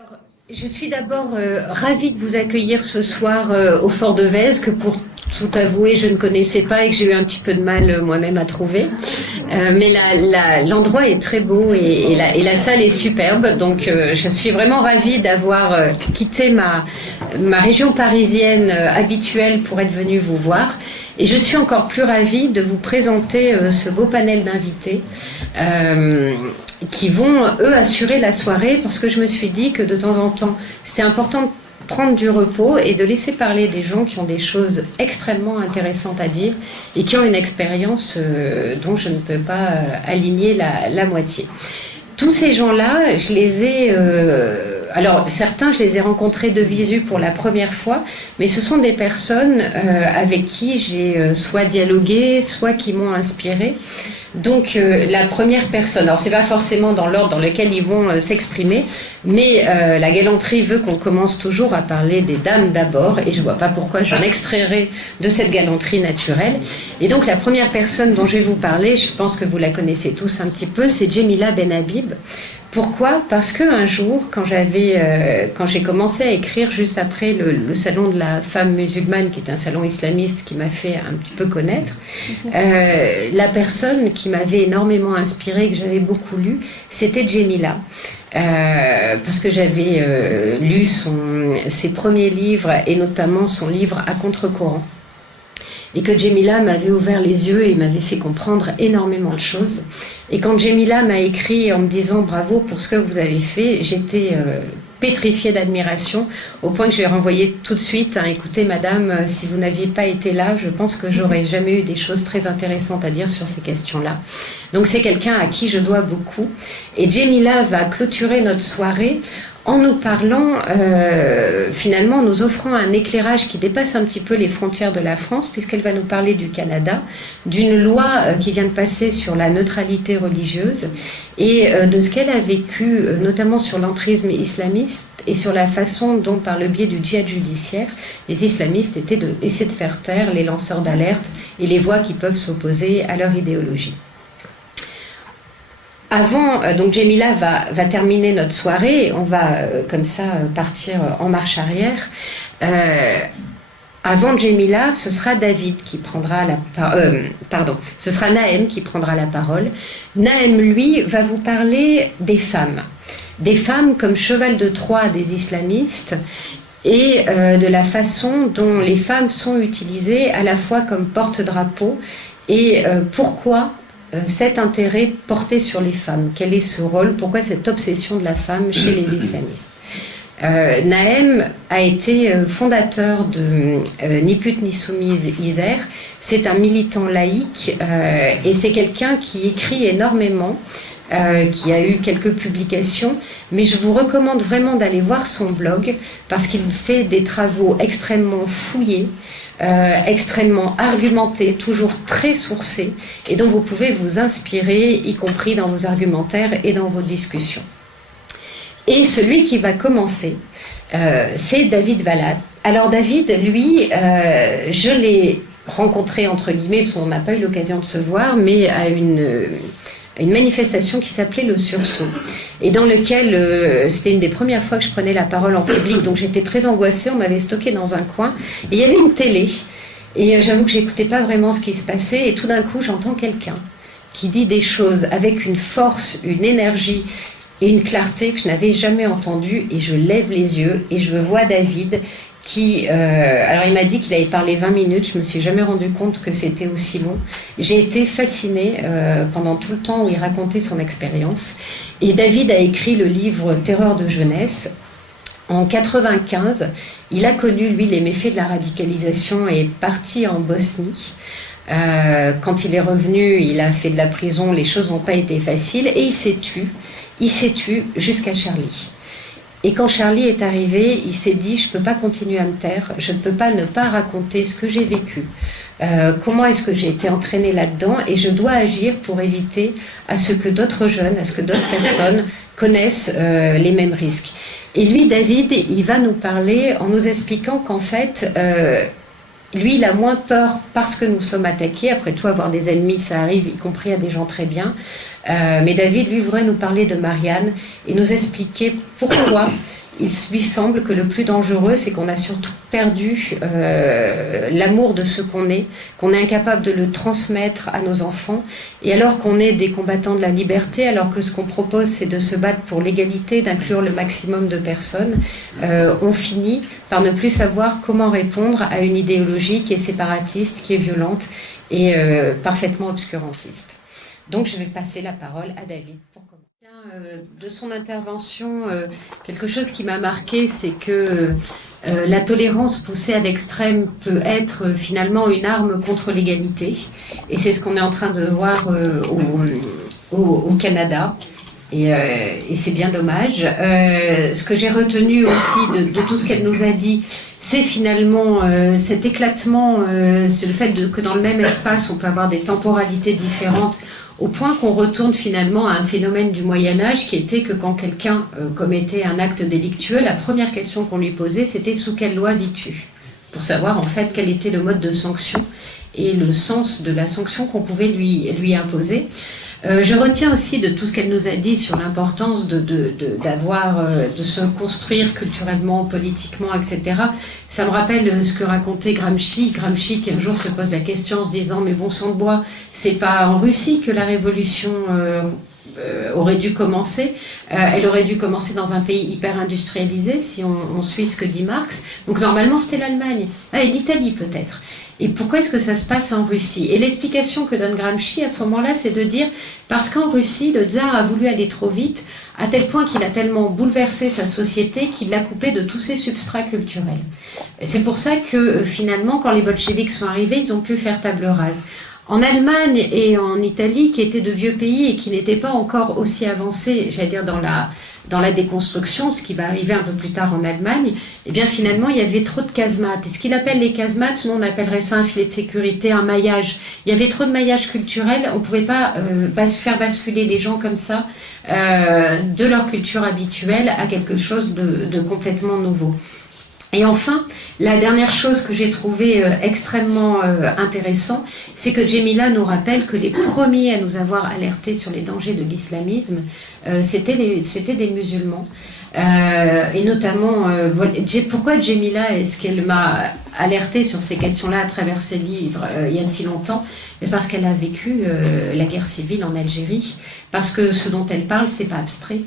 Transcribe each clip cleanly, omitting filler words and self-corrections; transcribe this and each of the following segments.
Alors, je suis d'abord ravie de vous accueillir ce soir au Fort de Vèze, que pour tout avouer, je ne connaissais pas et que j'ai eu un petit peu de mal moi-même à trouver. Mais l'endroit est très beau et la salle est superbe. Donc je suis vraiment ravie d'avoir quitté ma région parisienne habituelle pour être venue vous voir. Et je suis encore plus ravie de vous présenter ce beau panel d'invités qui vont, eux, assurer la soirée, parce que je me suis dit que de temps en temps, c'était important de prendre du repos et de laisser parler des gens qui ont des choses extrêmement intéressantes à dire et qui ont une expérience dont je ne peux pas aligner la moitié. Tous ces gens-là, je les ai... alors, certains, je les ai rencontrés de visu pour la première fois, mais ce sont des personnes avec qui j'ai soit dialogué, soit qui m'ont inspiré. Donc, la première personne, alors c'est pas forcément dans l'ordre dans lequel ils vont s'exprimer, mais la galanterie veut qu'on commence toujours à parler des dames d'abord, et je vois pas pourquoi je m'extrairais de cette galanterie naturelle. Et donc, la première personne dont je vais vous parler, je pense que vous la connaissez tous un petit peu, c'est Jemila Benhabib. Pourquoi ? Parce qu'un jour, quand j'ai commencé à écrire juste après le salon de la femme musulmane, qui est un salon islamiste qui m'a fait un petit peu connaître, la personne qui m'avait énormément inspirée, que j'avais beaucoup lu, c'était Jemila. Parce que j'avais lu ses premiers livres, et notamment son livre À contre-courant. Et que Jemila m'avait ouvert les yeux et m'avait fait comprendre énormément de choses. Et quand Jemila m'a écrit en me disant bravo pour ce que vous avez fait, j'étais pétrifiée d'admiration, au point que je lui ai renvoyé tout de suite, écoutez madame, si vous n'aviez pas été là, je pense que j'aurais jamais eu des choses très intéressantes à dire sur ces questions-là. Donc c'est quelqu'un à qui je dois beaucoup. Et Jemila va clôturer notre soirée en nous parlant, finalement, nous offrant un éclairage qui dépasse un petit peu les frontières de la France, puisqu'elle va nous parler du Canada, d'une loi qui vient de passer sur la neutralité religieuse, et de ce qu'elle a vécu, notamment sur l'entrisme islamiste, et sur la façon dont, par le biais du djihad judiciaire, les islamistes essaient de faire taire les lanceurs d'alerte et les voix qui peuvent s'opposer à leur idéologie. Donc Jemila va terminer notre soirée, on va comme ça partir en marche arrière. Avant Jemila, ce sera David qui prendra ce sera Nahem qui prendra la parole. Nahem, lui, va vous parler des femmes comme cheval de Troie des islamistes, et de la façon dont les femmes sont utilisées à la fois comme porte-drapeau, et pourquoi cet intérêt porté sur les femmes, quel est ce rôle, pourquoi cette obsession de la femme chez les islamistes. Nahem a été fondateur de Ni pute ni soumise Isère. C'est un militant laïque et c'est quelqu'un qui écrit énormément, qui a eu quelques publications, mais je vous recommande vraiment d'aller voir son blog parce qu'il fait des travaux extrêmement fouillés, extrêmement argumentés, toujours très sourcés, et dont vous pouvez vous inspirer, y compris dans vos argumentaires et dans vos discussions. Et celui qui va commencer, c'est David Valade. Alors David, lui, je l'ai rencontré entre guillemets, parce qu'on n'a pas eu l'occasion de se voir, mais à une manifestation qui s'appelait Le Sursaut, et dans lequel c'était une des premières fois que je prenais la parole en public, donc j'étais très angoissée, on m'avait stocké dans un coin, et il y avait une télé, et j'avoue que j'écoutais pas vraiment ce qui se passait, et tout d'un coup j'entends quelqu'un qui dit des choses avec une force, une énergie et une clarté que je n'avais jamais entendue, et je lève les yeux et je vois David qui, alors il m'a dit qu'il avait parlé 20 minutes, je me suis jamais rendu compte que c'était aussi long. J'ai été fascinée pendant tout le temps où il racontait son expérience. Et David a écrit le livre Terreur de jeunesse. En 95, il a connu, lui, les méfaits de la radicalisation et est parti en Bosnie. Quand il est revenu, il a fait de la prison, les choses n'ont pas été faciles, et il s'est tué jusqu'à Charlie. Et quand Charlie est arrivé, il s'est dit, je ne peux pas continuer à me taire, je ne peux pas ne pas raconter ce que j'ai vécu, comment est-ce que j'ai été entraînée là-dedans, et je dois agir pour éviter à ce que d'autres jeunes, à ce que d'autres personnes connaissent les mêmes risques. Et lui, David, il va nous parler en nous expliquant qu'en fait, lui, il a moins peur parce que nous sommes attaqués. Après tout, avoir des ennemis, ça arrive, y compris à des gens très bien. Mais David, lui, voudrait nous parler de Marianne et nous expliquer pourquoi il lui semble que le plus dangereux, c'est qu'on a surtout perdu l'amour de ce qu'on est incapable de le transmettre à nos enfants, et alors qu'on est des combattants de la liberté, alors que ce qu'on propose, c'est de se battre pour l'égalité, d'inclure le maximum de personnes, on finit par ne plus savoir comment répondre à une idéologie qui est séparatiste, qui est violente et parfaitement obscurantiste. Donc je vais passer la parole à David pour commencer. De son intervention, quelque chose qui m'a marqué, c'est que la tolérance poussée à l'extrême peut être finalement une arme contre l'égalité. Et c'est ce qu'on est en train de voir au Canada. Et c'est bien dommage. Ce que j'ai retenu aussi de tout ce qu'elle nous a dit, c'est finalement cet éclatement, c'est le fait que dans le même espace, on peut avoir des temporalités différentes, au point qu'on retourne finalement à un phénomène du Moyen-Âge qui était que quand quelqu'un commettait un acte délictueux, la première question qu'on lui posait, c'était « sous quelle loi vis-tu » pour savoir en fait quel était le mode de sanction et le sens de la sanction qu'on pouvait lui imposer. Je retiens aussi de tout ce qu'elle nous a dit sur l'importance de se construire culturellement, politiquement, etc. Ça me rappelle ce que racontait Gramsci qui un jour se pose la question en se disant « mais bon sang de bois, c'est pas en Russie que la révolution aurait dû commencer. Elle aurait dû commencer dans un pays hyper industrialisé, si on suit ce que dit Marx. Donc normalement c'était l'Allemagne, et l'Italie peut-être. Et pourquoi est-ce que ça se passe en Russie? Et l'explication que donne Gramsci à ce moment-là, c'est de dire parce qu'en Russie, le tsar a voulu aller trop vite, à tel point qu'il a tellement bouleversé sa société qu'il l'a coupé de tous ses substrats culturels. Et c'est pour ça que finalement, quand les bolcheviks sont arrivés, ils ont pu faire table rase. En Allemagne et en Italie, qui étaient de vieux pays et qui n'étaient pas encore aussi avancés, j'allais dire dans la déconstruction, ce qui va arriver un peu plus tard en Allemagne, eh bien finalement il y avait trop de casemates. Et ce qu'il appelle les casemates, nous on appellerait ça un filet de sécurité, un maillage. Il y avait trop de maillage culturel, on ne pouvait pas faire basculer les gens comme ça de leur culture habituelle à quelque chose de complètement nouveau. Et enfin, la dernière chose que j'ai trouvée extrêmement intéressant, c'est que Djemila nous rappelle que les premiers à nous avoir alertés sur les dangers de l'islamisme, c'était des musulmans. Et notamment, pourquoi Djemila, est-ce qu'elle m'a alertée sur ces questions-là à travers ses livres il y a si longtemps? Parce qu'elle a vécu la guerre civile en Algérie, parce que ce dont elle parle, c'est pas abstrait.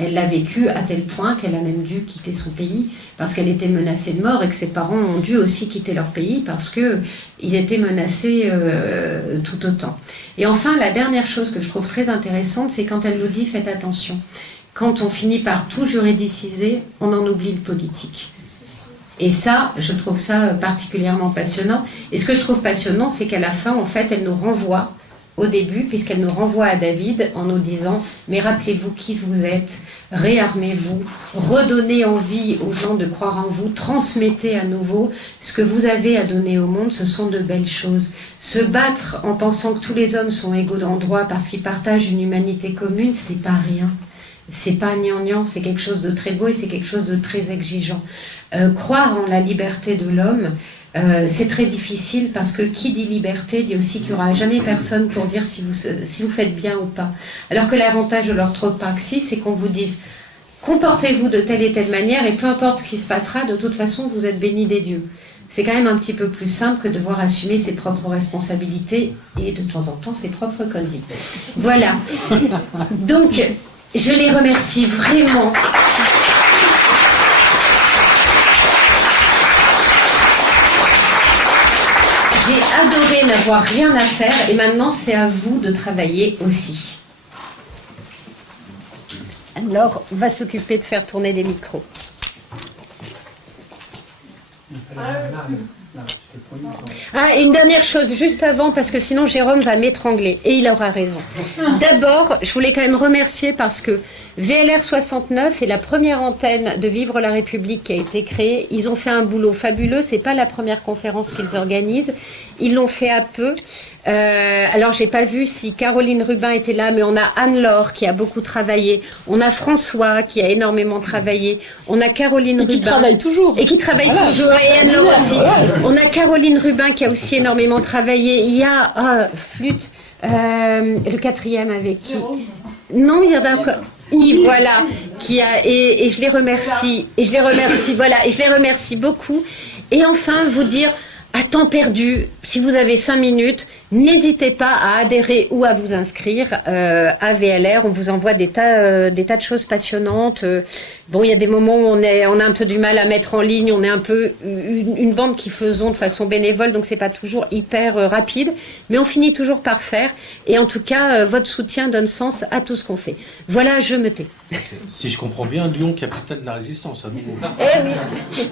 Elle l'a vécu à tel point qu'elle a même dû quitter son pays parce qu'elle était menacée de mort et que ses parents ont dû aussi quitter leur pays parce qu'ils étaient menacés tout autant. Et enfin, la dernière chose que je trouve très intéressante, c'est quand elle nous dit « faites attention ». Quand on finit par tout juridiciser, on en oublie le politique. Et ça, je trouve ça particulièrement passionnant. Et ce que je trouve passionnant, c'est qu'à la fin, en fait, elle nous renvoie au début, puisqu'elle nous renvoie à David en nous disant « mais rappelez-vous qui vous êtes, réarmez-vous, redonnez envie aux gens de croire en vous, transmettez à nouveau ce que vous avez à donner au monde, ce sont de belles choses. Se battre en pensant que tous les hommes sont égaux en droit parce qu'ils partagent une humanité commune, c'est pas rien. C'est pas gnangnan, c'est quelque chose de très beau et c'est quelque chose de très exigeant. Croire en la liberté de l'homme, c'est très difficile parce que qui dit liberté dit aussi qu'il n'y aura jamais personne pour dire si vous faites bien ou pas. Alors que l'avantage de l'orthopraxie, c'est qu'on vous dise comportez-vous de telle et telle manière et peu importe ce qui se passera, de toute façon vous êtes béni des dieux. C'est quand même un petit peu plus simple que de devoir assumer ses propres responsabilités et de temps en temps ses propres conneries. Voilà. Donc, je les remercie vraiment. J'ai adoré n'avoir rien à faire et maintenant c'est à vous de travailler aussi. Alors, on va s'occuper de faire tourner les micros. Ah, et une dernière chose, juste avant, parce que sinon Jérôme va m'étrangler, et il aura raison. D'abord, je voulais quand même remercier parce que VLR 69 est la première antenne de Vivre la République qui a été créée. Ils ont fait un boulot fabuleux, c'est pas la première conférence qu'ils organisent, ils l'ont fait à peu. Alors, j'ai pas vu si Caroline Rubin était là, mais on a Anne-Laure qui a beaucoup travaillé, on a François qui a énormément travaillé, on a Caroline Rubin. Et qui travaille toujours. Et qui travaille toujours, et Anne-Laure aussi. On a Caroline Rubin qui a aussi énormément travaillé. Il y a, flûte, le quatrième avec qui? Non, il y en a encore. Yves, voilà, qui a et je les remercie, voilà, et je les remercie beaucoup. Et enfin, vous dire, à temps perdu, si vous avez 5 minutes, n'hésitez pas à adhérer ou à vous inscrire à VLR. On vous envoie des tas de choses passionnantes. Bon, il y a des moments où on a un peu du mal à mettre en ligne. On est un peu une bande qui faisons de façon bénévole, donc c'est pas toujours hyper rapide, mais on finit toujours par faire. Et en tout cas, votre soutien donne sens à tout ce qu'on fait. Voilà, je me tais. Si je comprends bien, Lyon, capitale de la résistance, à nouveau. Eh oui.